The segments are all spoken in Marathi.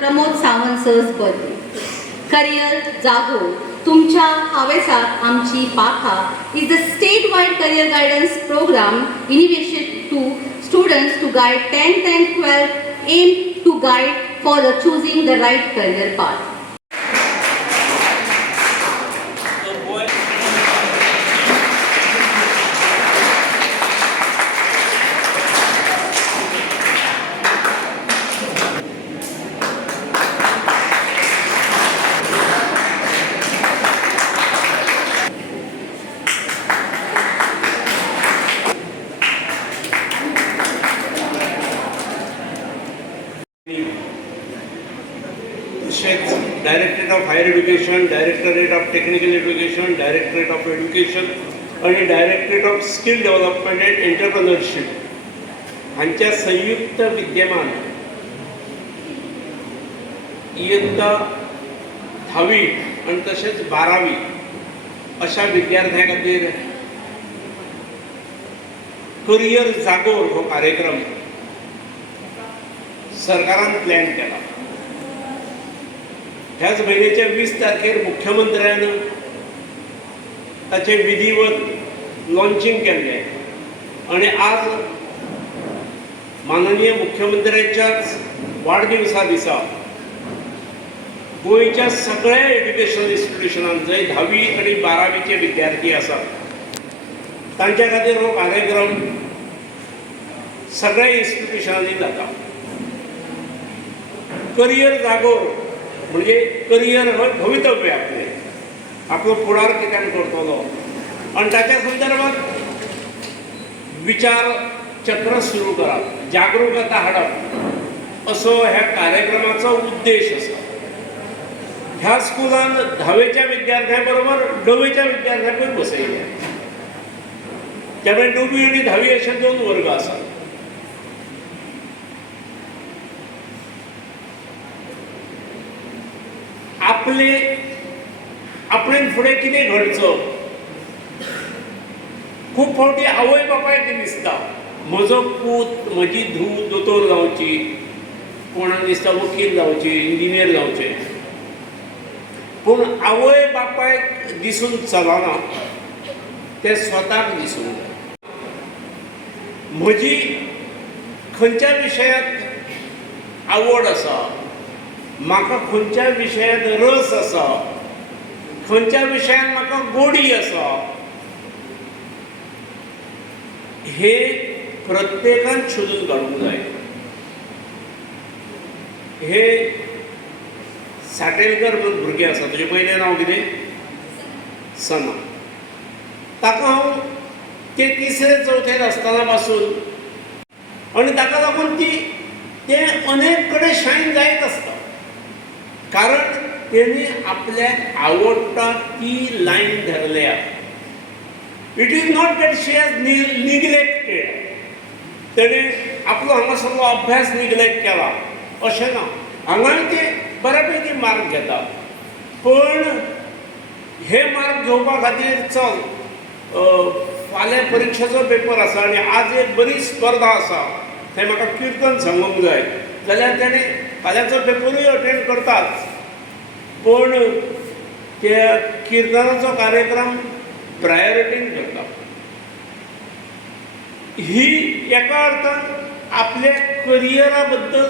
प्रमोद सावंत सर्स बर्थडे. करियर जागो तुमच्या हावेसाक आमची पाखा is the statewide career guidance program initiated to students to guide 10th and 12th aim to guide for the choosing the right career path. Directorate of higher education, directorate of technical education, directorate of education आणि directorate of skill development and entrepreneurship हांच्या संयुक्त विद्यमान इयत्ता 10वी आणि तसेच 12वी अशा विद्यार्थ्यां खातीर करियर जागोर हो कार्यक्रम सरकारान प्लॅन केला. ह्याच महिन्याच्या 20 तारखेर मुख्यमंत्र्यान ताचे विधिवत लॉन्चिंग केल्ले आणि आज माननीय मुख्यमंत्र्याच्याच वाढदिवसा दिसा गोंयच्या सगळ्या एज्युकेशनल इन्स्टिट्यूशनांत जंय 10वी आणि 12वीचे विद्यार्थी आसात तांच्या खातीर हो कार्यक्रम सगळ्या इन्स्टिट्यूशनांनी जाता. करियर जागोर म्हणजे करियर हो भवितव्य आपलो फुडार कित्यान करतलो आणि ताच्या संदर्भात विचार चक्र सुरू करप, जागरूकता हाडप असो ह्या कार्यक्रमाचो उद्देश आसा. ह्या स्कुलान 10वेच्या विद्यार्थ्यां बरोबर 9वेच्या विद्यार्थ्यांकूय बसयले. त्यामुळे 9वी आणि 10वी असे 2 वर्ग आसात. आपणे फुडें कितें घडचो खूब फावटी आवय बापायक दिसता म्हजो पूत म्हजी धूव दोतोर जावची, कोणाक दिसता वकील जावची, इंजिनियर जावचे, पूण आवय बापायक दिसून चलना ते स्वताक दिसूंक जाय. म्हजी खंयच्या विशयांत आवड आसा, म्हाका खंयच्या विशयांत रस आसा, खंयच्या विशयांत म्हाका गोडी आसा, हे प्रत्येकान शोधून काडूंक जाय. हे साटेलकर म्हणून भुरगें आसा, तुजें पयलें नांव कितें? सना. ताका हांव ते 3रे-4थेर आसतना पासून आनी ताका लागून तें अनेक कडेन शायन जायत आसता, कारण तेणी आपल्याक आवडटा ती लायन धरल्या. It is not that she has neglected, तेणे आपलो हांगासरलो अभ्यास निग्लेक्ट केला अशें ना. हांगाय ते बऱ्यापैकी मार्क घेता, पण हे मार्क घेवपा खातीर चल फाल्यां परिक्षेचो पेपर आसा आनी आज एक बरी स्पर्धा आसा, थंय म्हाका किर्तन सांगूंक जाय, जाल्यार तेणे फाल्यांचो पेपरूय अटेंड करतात, पण त्या किर्तनाचो कार्यक्रम प्रायोरिटीन करता. ही एका अर्थान आपल्या करियरा बद्दल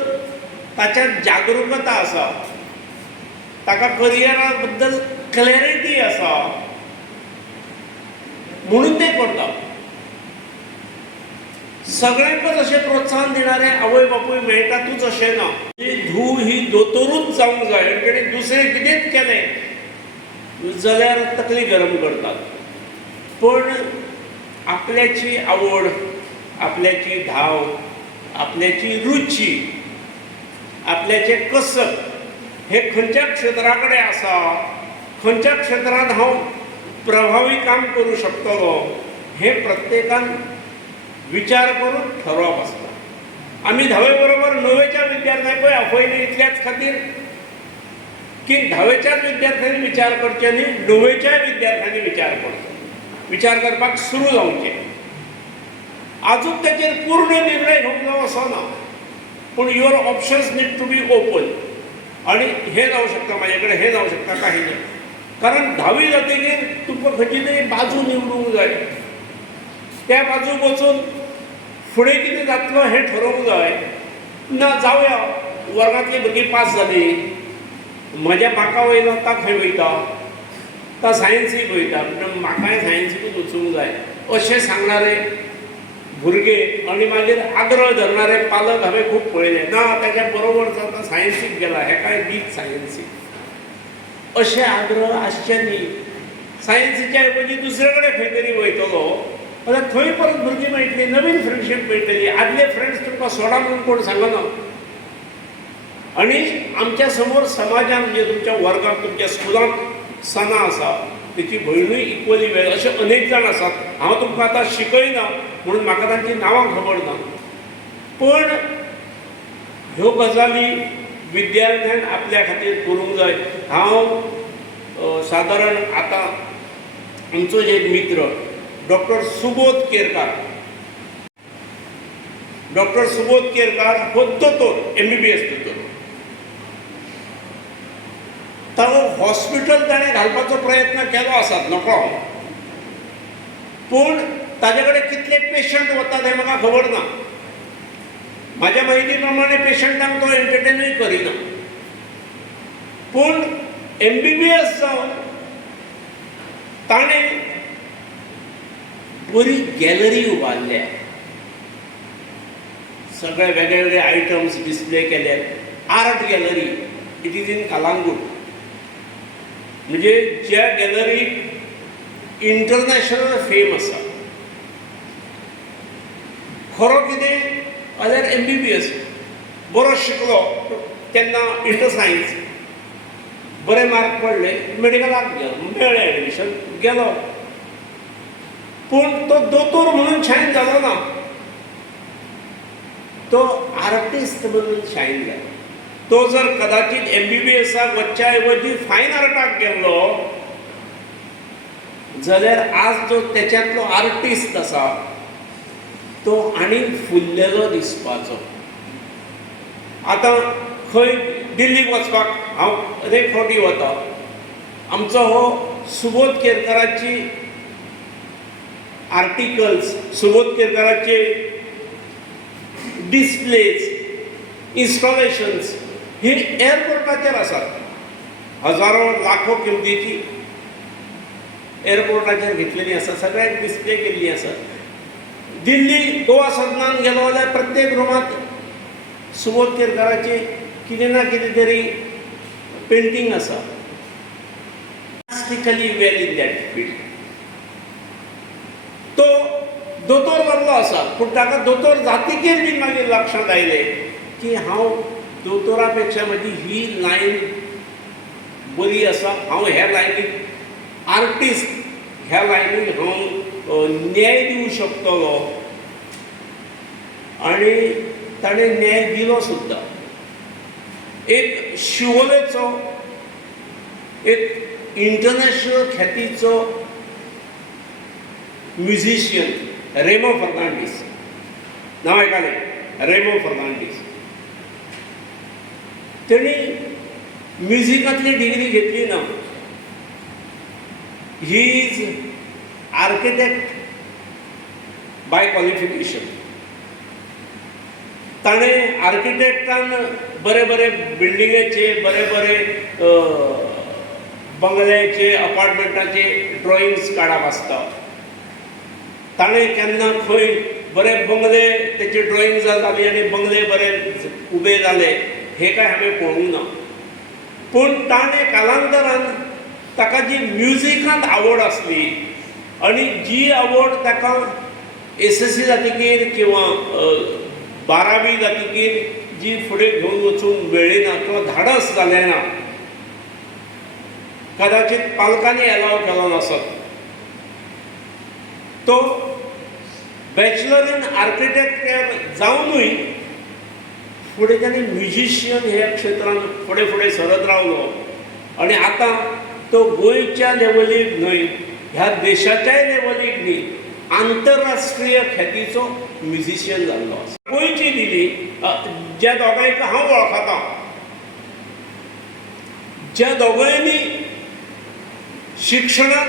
ताच्यात जागरूकता आसा, ताका करियरा बद्दल क्लॅरिटी आसा म्हणून ते करता. सगळ्यांकच अशें प्रोत्साहन दिणारे आवय बापूय मेळटातूच अशें ना. धूव ही दोतोरूच जावंक जाय आनी तेणे दुसरें कितेंच केलें जाल्यार तकली गरम करतात. पण आपल्याची आवड, आपल्याची धाव, आपल्याची रुची, आपल्याचें कसब हे खंयच्या क्षेत्रा कडेन आसा, खंयच्या क्षेत्रांत हांव प्रभावी काम करूं शकतलो, हे प्रत्येकान विचार करून ठरवप आसता. आमी 10वे बरोबर 9वेच्या विद्यार्थ्यांकूय आपयले इतल्याच खातीर की 10वेच्याच विद्यार्थ्यांनी विचार करचे न्ही, 9वेच्या विद्यार्थ्यांनी विचार करचो, विचार करपाक सुरू जावचें. आजूक ताचेर पूर्ण निर्णय घेवंक जावं असो ना, पूण your options need to be open. आणि हे जाऊ शकता माझ्याकडे, हे जाऊ शकता, काही नाही. कारण 10वी जातकीर तुका खंयची तरी बाजू निवडूंक जाय. त्या बाजू वचून फुडें कितें जातलो हें ठरोवंक जाय. ना जावया, वर्गांतली भुरगीं पास जाली, म्हज्या बाका वयलो ता खंय वयता, ता सायन्सीक वयता, पूण म्हाकाय सायन्सीकूच वचूंक जाय अशें सांगणारे भुरगे आनी मागीर आग्रह धरणारे पालक हांवें खूब पळयले. ना ताच्या बरोबर जाता सायन्सीक गेला, हेकाय दीत सायन्सीक, अशे आग्रह आसचे न्ही. सायन्सीच्या ऐवजी दुसरे कडेन खंय तरी वयतलो जाल्यार थंय परत भुरगीं मेळटली, नवीन फ्रेंडशीप मेळटली. आदले फ्रेंड्स तुमकां सोडा म्हणून कोण सांगना. आनी आमच्या समोर समाजान म्हणजे तुमच्या वर्गात, तुमच्या स्कुलांत सना आसा, तेची भयणूय इक्वली वेळ, अशे अनेक जाण आसात. हांव तुमकां आतां शिकयना म्हणून म्हाका तांची नांवां खबर ना, पण ह्यो गजाली विद्यार्थ्यान आपल्या खातीर करूंक जाय. हांव सादारण आतां आमचो एक मित्र डॉक्टर सुबोध केरकार, डॉक्टर सुबोध केरकार हो दोतोर, MBBS दोतोर. ताणें हॉस्पिटल ताणें घालपाचो प्रयत्न केलो आसात, नकळो, पूण ताजे कडेन कितले पेशंट वतात हें म्हाका खबर ना. म्हाज्या माहिती प्रमाणे पेशंटांक तो एंटरटेनूय करिना. पूण MBBS जावन ताणें बरी गॅलरी उबारल्या, सगळे वेगळे वेगळे आयटम्स डिस्प्ले केले. Art gallery, it is in Calangute. म्हणजे ज्या गॅलरीक इंटरनॅशनल फेम आसा. खरो कितें जाल्यार MBBS बरो शिकलो तेन्ना इंटर सायन्स, बरे मार्क पडले, मेडिकलाक मेळ्ळें एडमिशन, गेलो. पूण तो दोतोर म्हणून शायन जालो ना, तो आर्टिस्ट म्हणून शायन जालो. तो जर कदाचित MBBSाक वचच्या ऐवजी फायन आर्टाक गेल्लो जाल्यार आज जो तेच्यातलो आर्टिस्ट आसा तो आनीक फुल्लेलो दिसपाचो. आतां खंय दिल्लीक वचपाक हांव अनेक फावटी वता. आमचो हो सुबोध केरकाराची आर्टिकल्स, सुबोध केरकाराचे डिस्प्लेज, इन्स्टॉलेशन्स ही एअरपोर्टाचेर आसात. हजारो लाखो किमतीची एअरपोर्टाचेर घेतलेली आसा, सगळ्याक डिस्प्ले केल्ली आसा. दिल्ली गोवा सदनान गेलो जाल्यार प्रत्येक रुमांत सुबोध केरकाराची कितें ना कितें तरी पेंटींग आसा. Artistically well in that field. तो दोतोर जाल्लो आसा, पूण ताका दोतोर जातकीर बी मागीर लक्षांत आयलें की हांव दोतोरा पेक्षा म्हजी ही लायन बरी आसा, हांव ह्या लायनीक आर्टिस्ट ह्या लायनीक हांव न्याय दिवंक शकतलो. आनी ताणें न्याय दिलो सुद्दां. एक शिवोलेचो, एक इंटरनॅशनल ख्यातीचो म्युझिशियन रेमो फर्नांडीस, नांव आयकलें, रेमो फर्नांडीस. तेणी म्युझिकांतली डिग्री घेतली ना. He is architect by qualification. ताणें आर्किटेक्टान बरे बरे बिल्डिंगेचे, बरे बरे बंगल्याचे, अपार्टमेंटाचे ड्रॉइंग्स काडप आसता. ताणें केन्ना खंय बरे बंगले तेचे ड्रॉइंग जाताली आनी बंगले बरे उबे जाले हे काय हांवें पळोवंक ना. पूण ताणें कालांतरान ताका जी म्युझिकांत आवड आसली आनी जी आवड ताका SSC जातकीर किंवा 12वी जातकीर जी फुडें घेवन वचूंक मेळ्ळी ना किंवा धाडस जालें ना, कदाचित पालकांनी एलाव केलो नासत, तो बॅचलर इन आर्किटेक्चर जावनूय फुडें ताणें म्युझिशियन ह्या क्षेत्रांत फुडें फुडें सरत रावलो. आनी आतां तो गोंयच्या लेवलीक न्हय, ह्या देशाच्याय लेवलीक न्ही, आंतरराष्ट्रीय ख्यातीचो म्युझिशियन जाल्लो आसा. गोंयची दिली ज्या दोगांयक हांव वळखतां ज्या दोघांनी शिक्षणात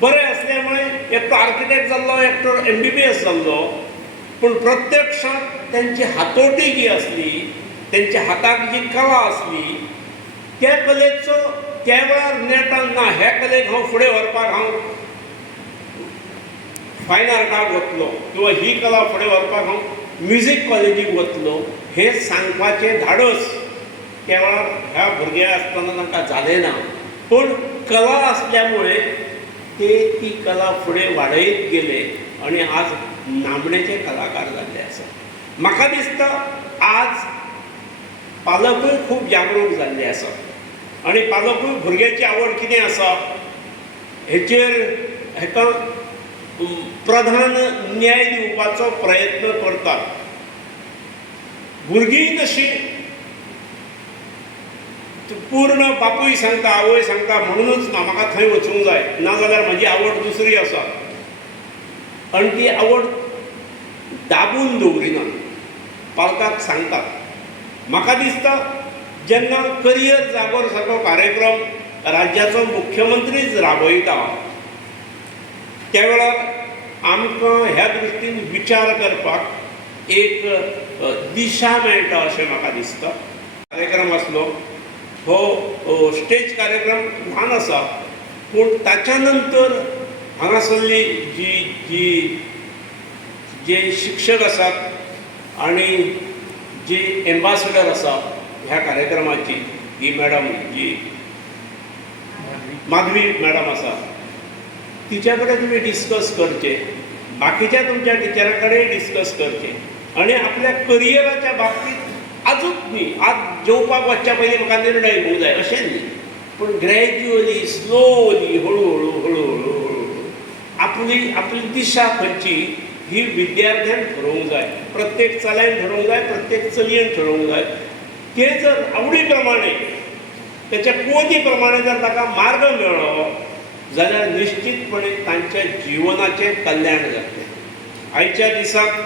बरे असल्यामुळे एकटो आर्किटेक्ट जाल्लो एकटो MBBS जाल्लो, पूण प्रत्यक्षात त्यांची हातोटी जी असली, त्यांच्या हाताक जी कला असली, त्या कलेचो त्या वेळार नेटान ना ह्या कलेक हांव फुडें व्हरपाक हांव फायन आर्टाक वतलो किंवा ही कला फुडें व्हरपाक हांव म्युझिक कॉलेजीक वतलो, हें सांगपाचें धाडस त्या वेळार ह्या भुरग्या आसतना तांकां जालें ना. पूण कला असल्यामुळे ते ती कला फुडें वाडयत गेले आनी आज नामनेचे कलाकार जाल्ले आसा. म्हाका दिसता आज पालकूय खूब जागरूक जाल्ले आसा आनी पालकूय भुरग्याची आवड कितें आसा हेचेर हेका प्रधान न्याय दिवपाचो प्रयत्न करतात. भुरगीं तशी पूर्ण बापूय सांगता आवय सांगता म्हणूनच म्हाका थंय वचूंक जाय, नाजाल्यार म्हजी आवड दुसरी आसा, आनी ती आवड दाबून दवरिना, पालकाक सांगतात. म्हाका दिसता जेन्ना करियर जागोर सारको कार्यक्रम राज्याचो मुख्यमंत्रीच राबयता, त्या वेळार आमकां ह्या दृश्टीन विचार करपाक एक दिशा मेळटा अशें म्हाका दिसता. कार्यक्रम आसलो हो स्टेज कार्यक्रम ल्हान आसा, पूण ताच्या नंतर हांगासरली जे शिक्षक आसात आनी जे एम्बेसेडर आसा ह्या कार्यक्रमाची, ही मॅडम जी माधवी मॅडम आसा, तिच्या कडेन तुमी डिस्कस करचे, बाकीच्या तुमच्या टिचरां कडेन डिस्कस करचे आनी आपल्या करियराच्या बाबतींत आजूच न्ही, आज जेवपाक वचच्या पयलीं म्हाका निर्णय घेवंक जाय अशें न्ही, पूण ग्रॅज्युअली स्लोली हळू हळू आपली दिशा खंयची ही विद्यार्थ्यान ठरोवंक जाय. प्रत्येक चल्यान ठरोवंक जाय, प्रत्येक चलयेन ठरोवंक जाय. ते जर आवडी प्रमाणे त्याच्या कुवती प्रमाणे जर ताका मार्ग मेळ्ळो जाल्यार निश्चितपणे तांच्या जिवनाचें कल्याण जातलें. आयच्या दिसाक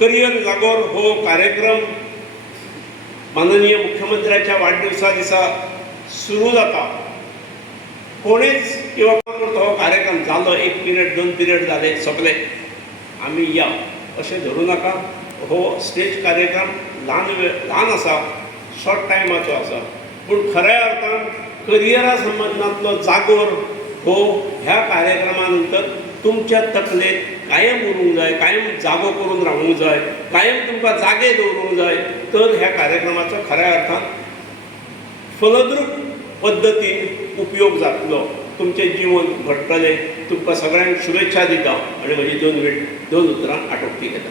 करियर जागोर हो कार्यक्रम माननीय मुख्यमंत्र्याच्या वाडदिवसा दिसा सुरू जाता. कोणीच किंवा हो कार्यक्रम जालो, 1 पिरियड 2 पिरियड जाले सगळे आमी या अशें धरूं नाका. हो स्टेज कार्यक्रम ल्हान आसा, शॉर्ट टायमाचो आसा, पूण खऱ्या अर्थान करियरा संबंदांतलो जागोर हो ह्या कार्यक्रमा नंतर तुमच्या तकलेक कायम उरूंक जाय, कायम जागो करून रावूंक जाय, कायम तुमकां जागे दवरूंक जाय. तर ह्या कार्यक्रमाचो खऱ्या अर्थान फलद्रूप पद्दतीन उपयोग जातलो, तुमचें जीवन घडटलें. तुमकां सगळ्यांक शुभेच्छा दिता आनी म्हजी 2 उतरां आटोपती घेता.